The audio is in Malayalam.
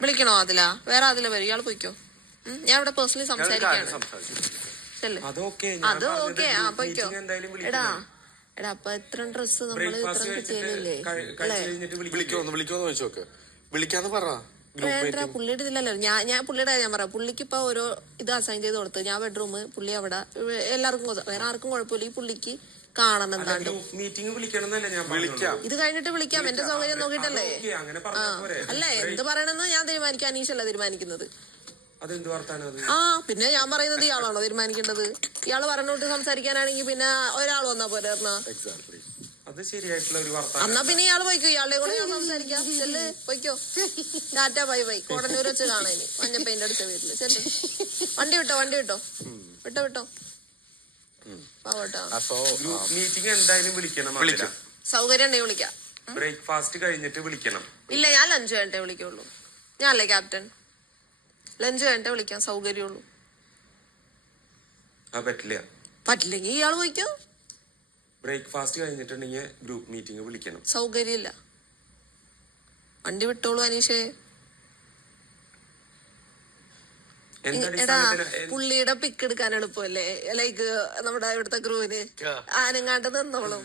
വിളിക്കണോ അതിലാ? വേറെ അതില വരും. ഇയാൾ പോയിക്കോ. ഞാൻ ഇവിടെ പേഴ്സണലി സംസാരിക്കാണ്. അത് ഓക്കെ. ആ പോയിക്കോ. എടാ അപ്പൊ ഇത്ര ഡ്രസ് നമ്മള് ഇത്ര കിട്ടിയല്ലേ? വേണ്ട, പുള്ളിയുടെ ഇതില്ലല്ലോ. ഞാൻ പുള്ളിയുടെ ഞാൻ പറയാം. പുള്ളിക്ക് ഇപ്പൊ ഓരോ ഇത് അസൈൻ ചെയ്ത് കൊടുത്ത് ഞാൻ ബെഡ്റൂം, പുള്ളി അവിടെ, എല്ലാവർക്കും വേറെ ആർക്കും കുഴപ്പമില്ല. ഈ പുള്ളിക്ക് കാണണം എന്താണ്ട്. ഇത് കഴിഞ്ഞിട്ട് വിളിക്കാം. എന്റെ സൗകര്യം നോക്കിട്ടല്ലേ? അല്ല, എന്ത് പറയണെന്ന് ഞാൻ തീരുമാനിക്കാം. അനീഷല്ല തീരുമാനിക്കുന്നത്. പിന്നെ ഞാൻ പറയുന്നത് ഇയാളാണോ തീരുമാനിക്കേണ്ടത്? ഇയാള് പറഞ്ഞോട്ട് സംസാരിക്കാനാണെങ്കിൽ പിന്നെ ഒരാൾ വന്നാ പോരെ? എന്നാ പിന്നെ ഇയാള് പോയിക്കോ. ഇയാളുടെ കൂടെ ഞാൻ സംസാരിക്കാം. ചെല്ല്, പോയിക്കോ. Tata bye bye. കോടന്നൂർ വെച്ച് കാണാനി മഞ്ഞ പെയിന്റ് അടിച്ച വീട്ടില്. ചെല്ല്, വണ്ടി വിട്ടോ. വിട്ടോ. മീറ്റിംഗ് എന്തായാലും വിളിക്കണം. സൗകര്യം ഉണ്ടെങ്കിൽ വിളിക്കാം. ബ്രേക്ക്ഫാസ്റ്റ് കഴിഞ്ഞിട്ട് വിളിക്കണം. ഇല്ല, ഞാൻ ലഞ്ച് കഴിഞ്ഞിട്ടേ വിളിക്കുള്ളൂ. ഞാനല്ലേ ക്യാപ്റ്റൻ. ലഞ്ച് കഴിഞ്ഞിട്ടേ വിളിക്കാം. സൗകര്യമുള്ളൂ. പറ്റില്ലെങ്കിൽ ഇയാള് പോയിക്കോ. ബ്രേക്ക്ഫാസ്റ്റ് കഴിഞ്ഞിട്ടുണ്ടെങ്കിൽ ഗ്രൂപ്പ് മീറ്റിംഗ് വിളിക്കണം. സൗകര്യമില്ല. വണ്ടി വിട്ടോളൂ അനീഷേ. എടാ, പുള്ളിയുടെ പിക്ക് എടുക്കാൻ എളുപ്പമല്ലേ? ലൈക്ക് നമ്മുടെ ഇവിടുത്തെ ഗ്രൂവിന് ആനങ്ങാണ്ട് നിന്നോളും.